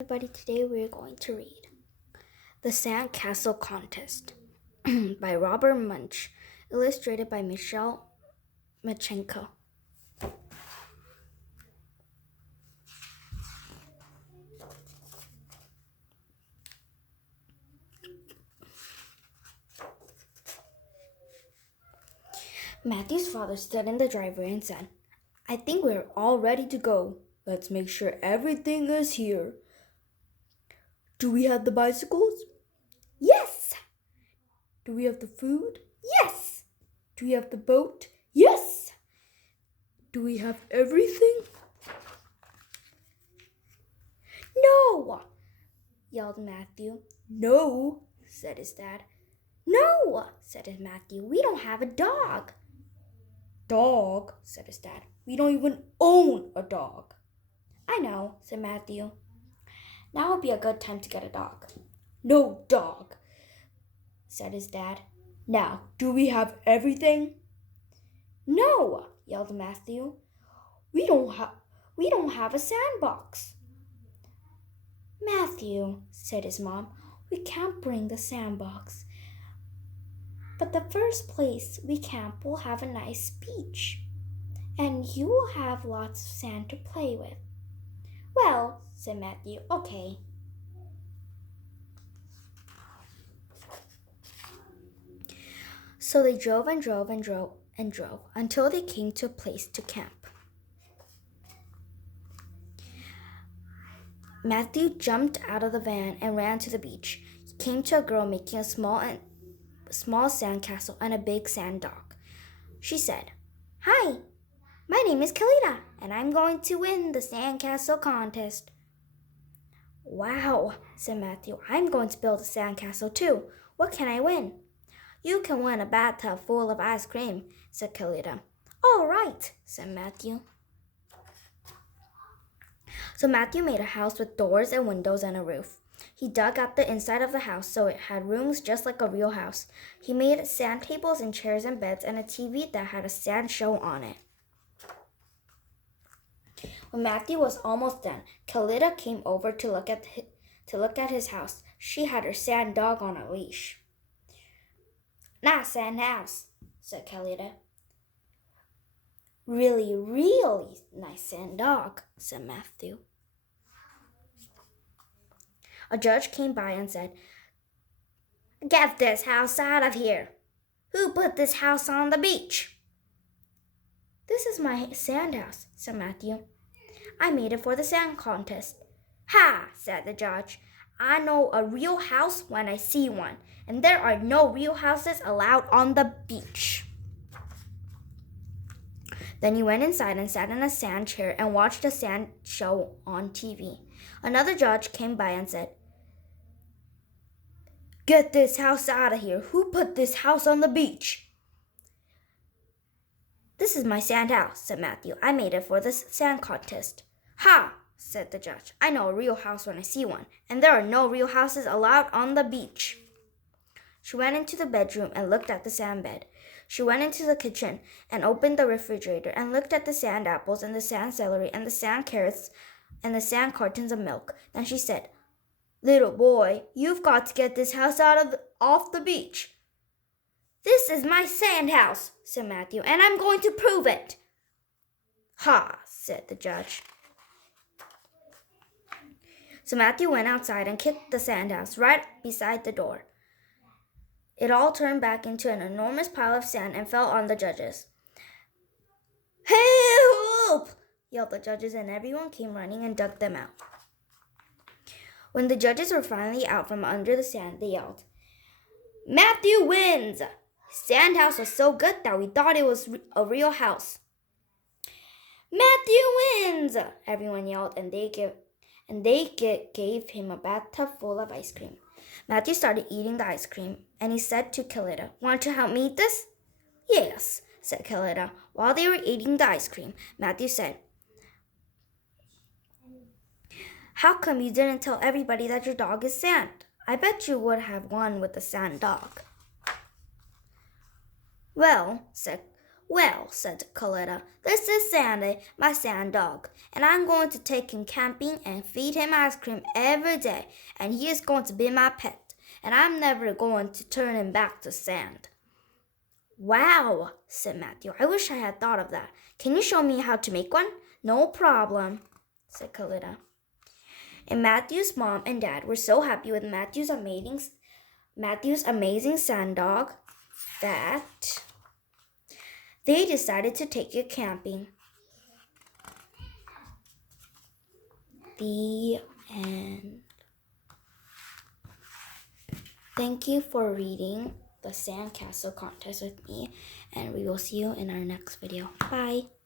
Everybody, today we're going to read The Sandcastle Contest by Robert Munch, illustrated by Michelle Machenko. Matthew's father stood in the driveway and said, "I think we're all ready to go. Let's make sure everything is here. Do we have the bicycles? Yes. Do we have the food? Yes. Do we have the boat? Yes. Do we have everything? No, yelled Matthew. No, said his dad. No, said his Matthew. We don't have a dog. Dog, said his dad. We don't even own a dog. I know, said Matthew. Now would be a good time to get a dog. No dog, said his dad. Now, do we have everything? No, yelled Matthew. We don't have a sandbox. Matthew, said his mom, we can't bring the sandbox. But the first place we camp will have a nice beach, and you will have lots of sand to play with. Well, said Matthew, okay. So they drove and drove and drove and drove until they came to a place to camp. Matthew jumped out of the van and ran to the beach. He came to a girl making a small sandcastle and a big sand dog. She said, "Hi, my name is Kalita, and I'm going to win the sandcastle contest." "Wow," said Matthew. "I'm going to build a sandcastle too. What can I win?" "You can win a bathtub full of ice cream," said Kalita. "All right," said Matthew. So Matthew made a house with doors and windows and a roof. He dug out the inside of the house so it had rooms just like a real house. He made sand tables and chairs and beds and a TV that had a sand show on it. When Matthew was almost done, Kalita came over to look at his house. She had her sand dog on a leash. "Nice sand house," said Kalita. "Really, really nice sand dog," said Matthew. A judge came by and said, "Get this house out of here. Who put this house on the beach?" "This is my sand house," said Matthew. "I made it for the sand contest." "Ha," said the judge. "I know a real house when I see one, and there are no real houses allowed on the beach." Then he went inside and sat in a sand chair and watched a sand show on TV. Another judge came by and said, "Get this house out of here. Who put this house on the beach?" "This is my sand house," said Matthew. "I made it for the sand contest." "Ha," said the judge. "I know a real house when I see one, and there are no real houses allowed on the beach." She went into the bedroom and looked at the sand bed. She went into the kitchen and opened the refrigerator and looked at the sand apples and the sand celery and the sand carrots and the sand cartons of milk. Then she said, "Little boy, you've got to get this house off the beach." "This is my sand house," said Matthew, "and I'm going to prove it." "Ha," said the judge. So Matthew went outside and kicked the sand house right beside the door. It all turned back into an enormous pile of sand and fell on the judges. "Help!" yelled the judges, and everyone came running and dug them out. When the judges were finally out from under the sand, they yelled, "Matthew wins! His sand house was so good that we thought it was a real house." "Matthew wins!" everyone yelled, and they gave him a bathtub full of ice cream. Matthew started eating the ice cream, and he said to Kalita, "Want to help me eat this?" "Yes," said Kalita. While they were eating the ice cream, Matthew said, "How come you didn't tell everybody that your dog is sand? I bet you would have won with the sand dog." Well, said Coletta, this is Sandy, my sand dog, and I'm going to take him camping and feed him ice cream every day, and he is going to be my pet, and I'm never going to turn him back to sand. Wow, said Matthew. I wish I had thought of that. Can you show me how to make one? No problem, said Coletta. And Matthew's mom and dad were so happy with Matthew's amazing sand dog that they decided to take it camping. The end. Thank you for reading the Sandcastle contest with me, and we will see you in our next video. Bye.